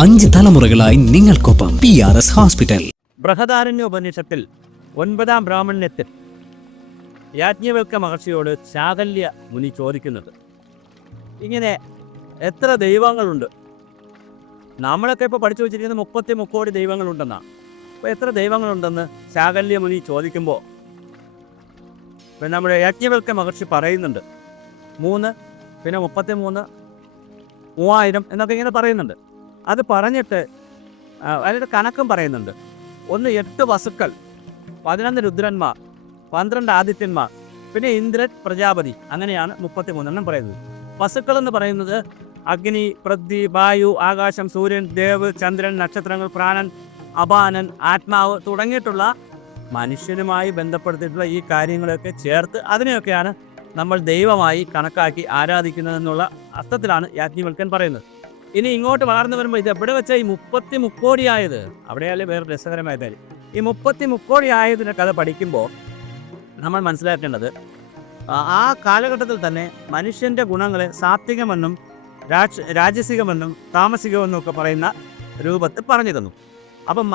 5 തലമുറകളായി നിങ്ങൾക്കൊപ്പം PRS hospital. Brihadaranyaka ഉപനിഷത്തിൽ 9-ാം ബ്രാഹ്മണ്യത്തിൽ യാജ്ഞവൽക്യ മഹർഷിയോട് ശാകല്യ മുനി ചോദിക്കുന്നത്, ഇങ്ങനെ എത്ര ദൈവങ്ങളുണ്ട്? നമ്മളൊക്കെ ഇപ്പോൾ പഠിച്ചു വെച്ചിരിക്കുന്നത് 30 കോടി ദൈവങ്ങളുണ്ടെന്നാണ്. അപ്പോൾ എത്ര ദൈവങ്ങളുണ്ടെന്ന് ശാകല്യ മുനി ചോദിക്കുമ്പോൾ നമ്മുടെ യാജ്ഞവൽക്യ മഹർഷി പറയുന്നുണ്ട് 3, പിന്നെ 33, 3000 എന്നൊക്കെ ഇങ്ങനെ പറയുന്നുണ്ട്. അത് പറഞ്ഞിട്ട് അതിൻ്റെ കണക്കും പറയുന്നുണ്ട്. 8 വസുക്കൾ, 11 രുദ്രന്മാർ, 12 ആദിത്യന്മാർ, പിന്നെ ഇന്ദ്രൻ, പ്രജാപതി, അങ്ങനെയാണ് 33 പറയുന്നത്. വസുക്കൾ എന്ന് പറയുന്നത് അഗ്നി, പൃഥ്വി, വായു, ആകാശം, സൂര്യൻ, ദേവ്, ചന്ദ്രൻ, നക്ഷത്രങ്ങൾ, പ്രാണൻ, അപാനൻ, ആത്മാവ് തുടങ്ങിയിട്ടുള്ള മനുഷ്യനുമായി ബന്ധപ്പെടുത്തിയിട്ടുള്ള ഈ കാര്യങ്ങളൊക്കെ ചേർത്ത് അതിനെയൊക്കെയാണ് നമ്മൾ ദൈവമായി കണക്കാക്കി ആരാധിക്കുന്നതെന്നുള്ള അർത്ഥത്തിലാണ് യാജ്ഞവൽക്യൻ പറയുന്നത്. ഇനി ഇങ്ങോട്ട് വളർന്നു വരുമ്പോൾ ഇത് എവിടെ വെച്ചാൽ ഈ 30 മുക്കോടിയായത്? അവിടെയല്ലേ വേറെ രസകരമായ കാര്യം. ഈ 30 മുക്കോടിയായതിൻ്റെ കഥ പഠിക്കുമ്പോൾ നമ്മൾ മനസ്സിലാക്കേണ്ടത്, ആ കാലഘട്ടത്തിൽ തന്നെ മനുഷ്യൻ്റെ ഗുണങ്ങളെ സാത്വികമെന്നും രാജസികമെന്നും താമസികമെന്നും ഒക്കെ പറയുന്ന രൂപത്തിൽ പറഞ്ഞു തന്നു. അപ്പം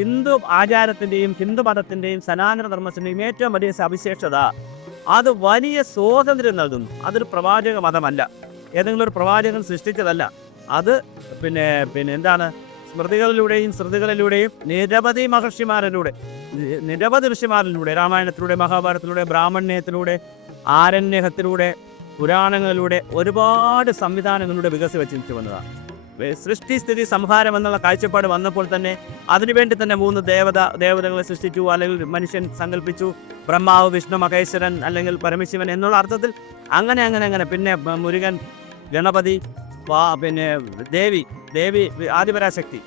ഹിന്ദു ആചാരത്തിൻ്റെയും ഹിന്ദു മതത്തിൻ്റെയും സനാതന ധർമ്മത്തിൻ്റെയും ഏറ്റവും വലിയ സവിശേഷത, അത് വലിയ സ്വാതന്ത്ര്യം നൽകുന്നു. അതൊരു പ്രവാചക മതമല്ല, ഏതെങ്കിലും ഒരു പ്രവാചകൻ സൃഷ്ടിച്ചതല്ല. അത് പിന്നെ എന്താണ്, സ്മൃതികളിലൂടെയും ശ്രുതികളിലൂടെയും നിരവധി ഋഷിമാരിലൂടെ രാമായണത്തിലൂടെ, മഹാഭാരതത്തിലൂടെ, ബ്രാഹ്മണ്യത്തിലൂടെ, ആരണ്യകത്തിലൂടെ, പുരാണങ്ങളിലൂടെ ഒരുപാട് സംവിധാനങ്ങളിലൂടെ വികസിപ്പിച്ചു വന്നതാണ്. സൃഷ്ടി, സ്ഥിതി, സംഹാരം എന്നുള്ള കാഴ്ചപ്പാട് വന്നപ്പോൾ തന്നെ അതിനുവേണ്ടി തന്നെ 3 ദേവതകളെ സൃഷ്ടിച്ചു, അല്ലെങ്കിൽ മനുഷ്യൻ സങ്കല്പിച്ചു. ബ്രഹ്മാവ്, വിഷ്ണു, മഹേശ്വരൻ അല്ലെങ്കിൽ പരമശിവൻ എന്നുള്ള അർത്ഥത്തിൽ അങ്ങനെ പിന്നെ മുരുകൻ, ഗണപതി, പിന്നെ ദേവി ആദിപരാശക്തി,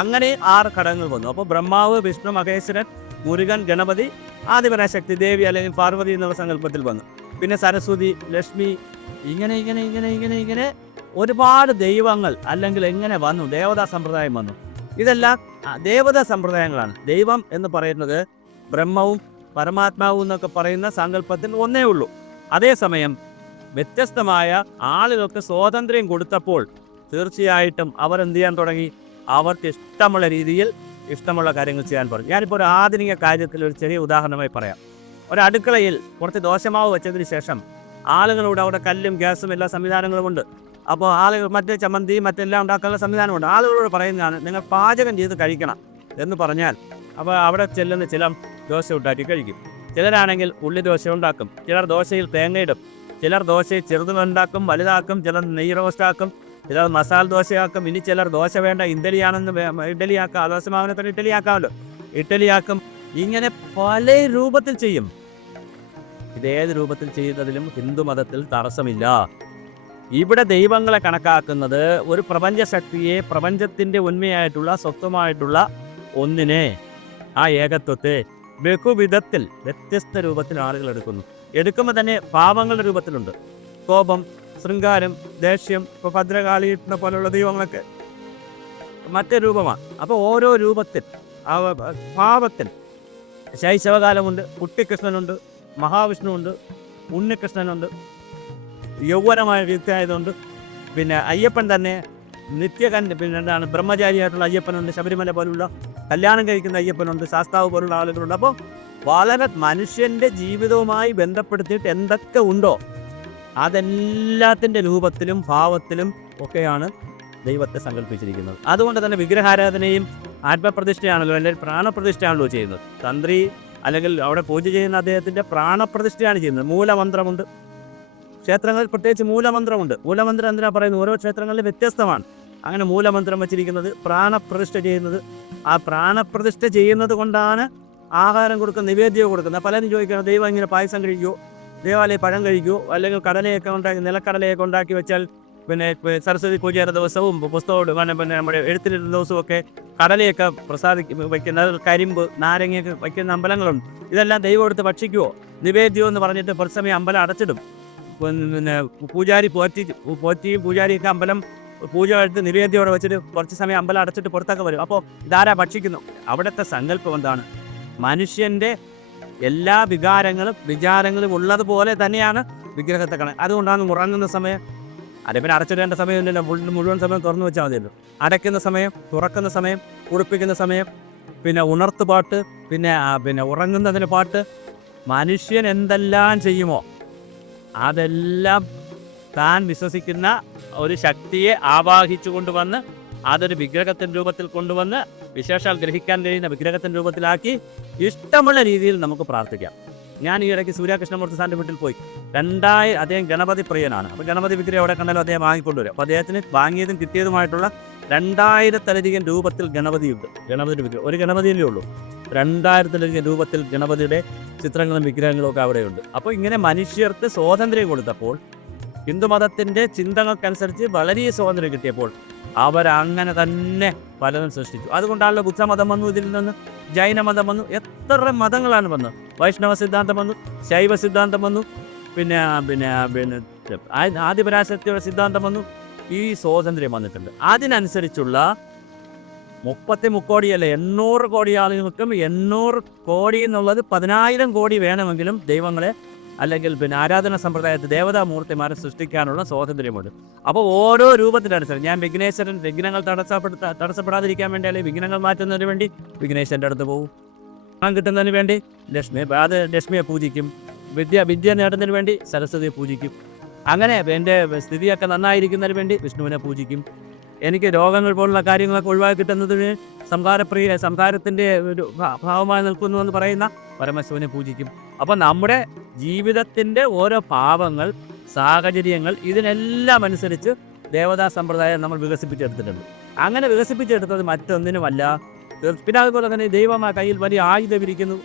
അങ്ങനെ 6 ഘടകങ്ങൾ വന്നു. അപ്പോൾ ബ്രഹ്മാവ്, വിഷ്ണു, മഹേശ്വരൻ, മുരുകൻ, ഗണപതി, ആദിപരാശക്തി, ദേവി അല്ലെങ്കിൽ പാർവതി എന്നുള്ള സങ്കല്പത്തിൽ വന്നു. പിന്നെ സരസ്വതി, ലക്ഷ്മി, ഇങ്ങനെ ഒരുപാട് ദൈവങ്ങൾ അല്ലെങ്കിൽ എങ്ങനെ വന്നു, ദേവതാ സമ്പ്രദായം വന്നു. ഇതെല്ലാം ദേവതാ സമ്പ്രദായങ്ങളാണ്. ദൈവം എന്ന് പറയുന്നത് ബ്രഹ്മവും പരമാത്മാവും എന്നൊക്കെ പറയുന്ന സങ്കല്പത്തിൽ ഒന്നേ ഉള്ളൂ. അതേസമയം വ്യത്യസ്തമായ ആളുകൾക്ക് സ്വാതന്ത്ര്യം കൊടുത്തപ്പോൾ തീർച്ചയായിട്ടും അവർ എന്ത് ചെയ്യാൻ തുടങ്ങി? അവർക്ക് ഇഷ്ടമുള്ള രീതിയിൽ ഇഷ്ടമുള്ള കാര്യങ്ങൾ ചെയ്യാൻ പറഞ്ഞു. ഞാനിപ്പോൾ ഒരു ആധുനിക കാര്യത്തിൽ ഒരു ചെറിയ ഉദാഹരണമായി പറയാം. ഒരു അടുക്കളയിൽ കുറച്ച് ദോശമാവ് വെച്ചതിന് ശേഷം ആളുകളോട് അവിടെ കല്ലും ഗ്യാസും എല്ലാ സംവിധാനങ്ങളുമുണ്ട്. അപ്പോൾ ആളുകൾ മറ്റേ ചമ്മന്തി മറ്റെല്ലാം ഉണ്ടാക്കാനുള്ള സംവിധാനമുണ്ട്. ആളുകളോട് പറയുന്നതാണ്, നിങ്ങൾ പാചകം ചെയ്ത് കഴിക്കണം എന്ന് പറഞ്ഞാൽ അപ്പോൾ അവിടെ ചെല്ലുന്ന ചിലർ ദോശ ഉണ്ടാക്കി കഴിക്കും. ചിലരാണെങ്കിൽ ഉള്ളി ദോശ ഉണ്ടാക്കും, ചിലർ ദോശയിൽ തേങ്ങയിടും, ചിലർ ദോശയിൽ ചെറുതുണ്ടാക്കും, വലുതാക്കും, ചിലർ നെയ്യ് റോസ്റ്റാക്കും, ചിലർ മസാല ദോശയാക്കും, ഇനി ചിലർ ദോശ വേണ്ട ഇഡ്ഡലിയാക്കാം, ദോശമാവിനെ തന്നെ ഇഡ്ഡലിയാക്കും. ഇങ്ങനെ പല രൂപത്തിൽ ചെയ്യും. ഇതേത് രൂപത്തിൽ ചെയ്യുന്നതിലും ഹിന്ദു മതത്തിൽ തടസ്സമില്ല. ഇവിടെ ദൈവങ്ങളെ കണക്കാക്കുന്നത് ഒരു പ്രപഞ്ചശക്തിയെ, പ്രപഞ്ചത്തിൻ്റെ ഉണ്മയായിട്ടുള്ള സ്വത്വമായിട്ടുള്ള ഒന്നിനെ, ആ ഏകത്വത്തെ ബഹുവിധത്തിൽ വ്യത്യസ്ത രൂപത്തിൽ ആളുകൾ എടുക്കുമ്പോൾ തന്നെ ഭാവങ്ങളുടെ രൂപത്തിലുണ്ട്. കോപം, ശൃംഗാരം, ദേഷ്യം, ഇപ്പോൾ ഭദ്രകാളിയുടെ പോലുള്ള ദൈവങ്ങളൊക്കെ മറ്റൊരു രൂപമാണ്. അപ്പോൾ ഓരോ രൂപത്തിൽ ഭാവത്തിൽ ശൈശവകാലമുണ്ട്, കുട്ടിക്കൃഷ്ണനുണ്ട്, മഹാവിഷ്ണുവുണ്ട്, ഉണ്ണികൃഷ്ണനുണ്ട്, യൗവനമായ വ്യക്തിയായതുകൊണ്ട്. പിന്നെ അയ്യപ്പൻ തന്നെ പിന്നെ എന്താണ്, ബ്രഹ്മചാരിയായിട്ടുള്ള അയ്യപ്പനുണ്ട്, ശബരിമല പോലുള്ള കല്യാണം കഴിക്കുന്ന അയ്യപ്പനുണ്ട്, ശാസ്താവ് പോലുള്ള ആളുകളുണ്ട്. അപ്പോൾ വളരെ മനുഷ്യൻ്റെ ജീവിതവുമായി ബന്ധപ്പെടുത്തിയിട്ട് എന്തൊക്കെ ഉണ്ടോ അതെല്ലാത്തിൻ്റെ രൂപത്തിലും ഭാവത്തിലും ഒക്കെയാണ് ദൈവത്തെ സങ്കല്പിച്ചിരിക്കുന്നത്. അതുകൊണ്ട് തന്നെ വിഗ്രഹാരാധനയും ആത്മപ്രതിഷ്ഠയാണല്ലോ, അല്ലെങ്കിൽ പ്രാണപ്രതിഷ്ഠയാണല്ലോ ചെയ്യുന്നത്. തന്ത്രി അല്ലെങ്കിൽ അവിടെ പൂജ ചെയ്യുന്ന അദ്ദേഹത്തിൻ്റെ പ്രാണപ്രതിഷ്ഠയാണ് ചെയ്യുന്നത്. മൂലമന്ത്രമുണ്ട് ക്ഷേത്രങ്ങളിൽ, പ്രത്യേകിച്ച് മൂലമന്ത്രമുണ്ട്. മൂലമന്ത്രം എന്തിനാ പറയുന്നത്? ഓരോ ക്ഷേത്രങ്ങളിലും വ്യത്യസ്തമാണ്. അങ്ങനെ മൂലമന്ത്രം വച്ചിരിക്കുന്നത്, പ്രാണപ്രതിഷ്ഠ ചെയ്യുന്നത്. ആ പ്രാണപ്രതിഷ്ഠ ചെയ്യുന്നത് കൊണ്ടാണ് ആഹാരം കൊടുക്കുക, നിവേദ്യം കൊടുക്കുന്നത്. പലരും ചോദിക്കണം, ദൈവം ഇങ്ങനെ പായസം കഴിക്കുമോ, ദേവാലയം പഴം കഴിക്കുമോ, അല്ലെങ്കിൽ നിലക്കടലയൊക്കെ ഉണ്ടാക്കി വെച്ചാൽ പിന്നെ സരസ്വതി പൂജയുടെ ദിവസവും പുസ്തകവും പിന്നെ നമ്മുടെ എഴുത്തിലിരുന്ന ദിവസവും ഒക്കെ കടലയൊക്കെ വയ്ക്കുന്ന, കരിമ്പ്, നാരങ്ങയൊക്കെ വയ്ക്കുന്ന അമ്പലങ്ങളുണ്ട്. ഇതെല്ലാം ദൈവം എടുത്ത് ഭക്ഷിക്കുമോ? നിവേദ്യം എന്ന് പറഞ്ഞിട്ട് കുറച്ച് സമയം അമ്പലം അടച്ചിടും. പിന്നെ പൂജാരി പൂജാരിയൊക്കെ അമ്പലം പൂജ എടുത്ത് നിവേദ്യോടെ വെച്ചിട്ട് കുറച്ച് സമയം അമ്പലം അടച്ചിട്ട് പുറത്തൊക്കെ വരും. അപ്പോൾ ഇതാരാ ഭക്ഷിക്കുന്നു? അവിടുത്തെ സങ്കല്പം എന്താണ്? മനുഷ്യൻ്റെ എല്ലാ വികാരങ്ങളും വിചാരങ്ങളും ഉള്ളതുപോലെ തന്നെയാണ് വിഗ്രഹത്തെ അതുകൊണ്ടാണ് ഉറങ്ങുന്ന സമയം പിന്നെ അടച്ചിടേണ്ട സമയമില്ലല്ലോ, മുഴുവൻ സമയം തുറന്നു വെച്ചാൽ മതിയല്ലോ. അടയ്ക്കുന്ന സമയം, തുറക്കുന്ന സമയം, കുളിപ്പിക്കുന്ന സമയം, പിന്നെ ഉണർത്തുപാട്ട്, പിന്നെ ഉറങ്ങുന്നതിന് പാട്ട്. മനുഷ്യൻ എന്തെല്ലാം ചെയ്യുമോ അതെല്ലാം താൻ വിശ്വസിക്കുന്ന ഒരു ശക്തിയെ ആവാഹിച്ചു കൊണ്ടുവന്ന് അതൊരു വിഗ്രഹത്തിൻ്റെ രൂപത്തിൽ കൊണ്ടുവന്ന് വിശേഷാൽ ഗ്രഹിക്കാൻ കഴിയുന്ന വിഗ്രഹത്തിൻ്റെ രൂപത്തിലാക്കി ഇഷ്ടമുള്ള രീതിയിൽ നമുക്ക് പ്രാർത്ഥിക്കാം. ഞാൻ ഈ ഇടയ്ക്ക് സൂര്യകൃഷ്ണമൂർത്തി സാറിൻ്റെ വീട്ടിൽ പോയി. അദ്ദേഹം ഗണപതി പ്രിയനാണ്. അപ്പോൾ ഗണപതി വിഗ്രഹം എവിടെ കണ്ടാലും അദ്ദേഹം വാങ്ങിക്കൊണ്ടുവരും. അപ്പോൾ അദ്ദേഹത്തിന് വാങ്ങിയതും കിട്ടിയതുമായിട്ടുള്ള 2000-ലധികം രൂപത്തിൽ ഗണപതിയുണ്ട്. ഗണപതിയുടെ വിഗ്രഹം ഒരു ഗണപതിയിലേ ഉള്ളൂ. 2000-ലധികം രൂപത്തിൽ ഗണപതിയുടെ ചിത്രങ്ങളും വിഗ്രഹങ്ങളും ഒക്കെ അവിടെയുണ്ട്. അപ്പോൾ ഇങ്ങനെ മനുഷ്യർക്ക് സ്വാതന്ത്ര്യം കൊടുത്തപ്പോൾ, ഹിന്ദുമതത്തിൻ്റെ ചിന്തകൾക്കനുസരിച്ച് വളരെ സ്വാതന്ത്ര്യം കിട്ടിയപ്പോൾ അവരങ്ങനെ തന്നെ പലതും സൃഷ്ടിച്ചു. അതുകൊണ്ടാണല്ലോ ബുദ്ധമതം വന്നു, ഇതിൽ നിന്ന് ജൈനമതം വന്നു, എത്ര മതങ്ങളാണ് വന്നു. വൈഷ്ണവ സിദ്ധാന്തം വന്നു, ശൈവ സിദ്ധാന്തം വന്നു, പിന്നെ ആദിപരാശക്തിയുടെ സിദ്ധാന്തം വന്നു. ഈ സ്വാതന്ത്ര്യം വന്നിട്ടുണ്ട്. അതിനനുസരിച്ചുള്ള 33 കോടിയല്ല 800 കോടി ആളുകൾക്കും 800 കോടി എന്നുള്ളത് 10,000 കോടി വേണമെങ്കിലും ദൈവങ്ങളെ അല്ലെങ്കിൽ ആരാധന സമ്പ്രദായത്തിൽ ദേവതാമൂർത്തിമാരെ സൃഷ്ടിക്കാനുള്ള സ്വാതന്ത്ര്യമുണ്ട്. അപ്പോൾ ഓരോ രൂപത്തിനനുസരിച്ച് ഞാൻ വിഘ്നങ്ങൾ തടസ്സപ്പെടാതിരിക്കാൻ വേണ്ടി അല്ലെങ്കിൽ വിഘ്നങ്ങൾ മാറ്റുന്നതിന് വേണ്ടി വിഘ്നേശ്വരൻ്റെ അടുത്ത് പോകും. പണം കിട്ടുന്നതിന് വേണ്ടി ലക്ഷ്മിയെ പൂജിക്കും. വിദ്യ നേടുന്നതിന് വേണ്ടി സരസ്വതിയെ പൂജിക്കും. അങ്ങനെ എൻ്റെ സ്ഥിതിയൊക്കെ നന്നായിരിക്കുന്നതിന് വേണ്ടി വിഷ്ണുവിനെ പൂജിക്കും. എനിക്ക് രോഗങ്ങൾ പോലുള്ള കാര്യങ്ങളൊക്കെ ഒഴിവാക്കി കിട്ടുന്നതിന് സംഹാരത്തിൻ്റെ ഒരു ഭാവമായി നിൽക്കുന്നു എന്ന് പറയുന്ന പരമശിവനെ പൂജിക്കും. അപ്പോൾ നമ്മുടെ ജീവിതത്തിൻ്റെ ഓരോ ഭാവങ്ങൾ, സാഹചര്യങ്ങൾ, ഇതിനെല്ലാം അനുസരിച്ച് ദേവതാ സമ്പ്രദായം നമ്മൾ വികസിപ്പിച്ചെടുത്തിട്ടുണ്ട്. അങ്ങനെ വികസിപ്പിച്ചെടുത്തത് മറ്റൊന്നിനുമല്ല. പിന്നെ അതുപോലെ തന്നെ ദൈവം കയ്യിൽ വലിയ ആയുധം ഇരിക്കുന്നു,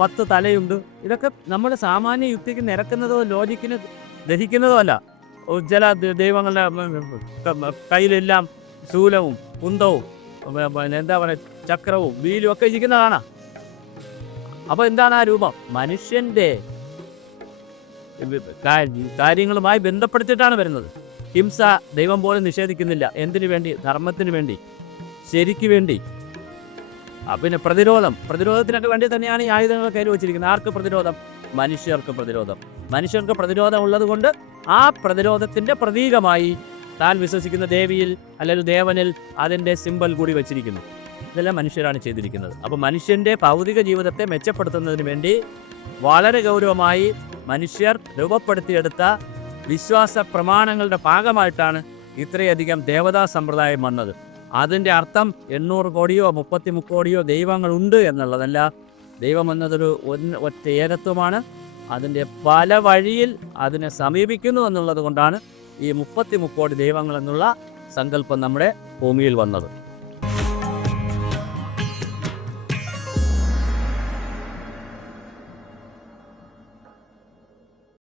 10 തലയുണ്ട്. ഇതൊക്കെ നമ്മുടെ സാമാന്യ യുക്തിക്ക് നിരക്കുന്നതോ ലോജിക്കിന് ദഹിക്കുന്നതോ അല്ല. ചില ദൈവങ്ങളുടെ കയ്യിലെല്ലാം ശൂലവും കുന്തവും എന്താ പറയുക ചക്രവും വീലും ഒക്കെ ഇരിക്കുന്നതാണ്. അപ്പോൾ എന്താണ് ആ രൂപം? മനുഷ്യൻ്റെ കാര്യങ്ങളുമായി ബന്ധപ്പെടുത്തിയിട്ടാണ് വരുന്നത്. ഹിംസ ദൈവം പോലും നിഷേധിക്കുന്നില്ല. എന്തിനു വേണ്ടി? ധർമ്മത്തിന് വേണ്ടി, ശരിക്ക് വേണ്ടി. പിന്നെ പ്രതിരോധത്തിനൊക്കെ വേണ്ടി തന്നെയാണ് ഈ ആയുധങ്ങൾ കയ്യിൽ വെച്ചിരിക്കുന്നത്. ആർക്ക് പ്രതിരോധം? മനുഷ്യർക്ക് പ്രതിരോധം. മനുഷ്യർക്ക് പ്രതിരോധം ഉള്ളത് കൊണ്ട് ആ പ്രതിരോധത്തിൻ്റെ പ്രതീകമായി താൻ വിശ്വസിക്കുന്ന ദേവിയിൽ അല്ലെങ്കിൽ ദേവനിൽ അതിൻ്റെ സിമ്പൽ കൂടി വച്ചിരിക്കുന്നു. ഇതെല്ലാം മനുഷ്യരാണ് ചെയ്തിരിക്കുന്നത്. അപ്പോൾ മനുഷ്യൻ്റെ ഭൗതിക ജീവിതത്തെ മെച്ചപ്പെടുത്തുന്നതിന് വേണ്ടി വളരെ ഗൗരവമായി മനുഷ്യർ രൂപപ്പെടുത്തിയെടുത്ത വിശ്വാസ പ്രമാണങ്ങളുടെ ഭാഗമായിട്ടാണ് ഇത്രയധികം ദേവതാ സമ്പ്രദായം വന്നത്. അതിൻ്റെ അർത്ഥം 800 കോടിയോ 33 കോടിയോ ദൈവങ്ങളുണ്ട് എന്നുള്ളതല്ല. ദൈവം എന്നതൊരു ഒറ്റ ഏകത്വമാണ്. അതിൻ്റെ പല വഴിയിൽ അതിനെ സമീപിക്കുന്നു എന്നുള്ളത് കൊണ്ടാണ് ഈ 33 കോടി ദൈവങ്ങൾ എന്നുള്ള സങ്കല്പം നമ്മുടെ ഭൂമിയിൽ വന്നത്.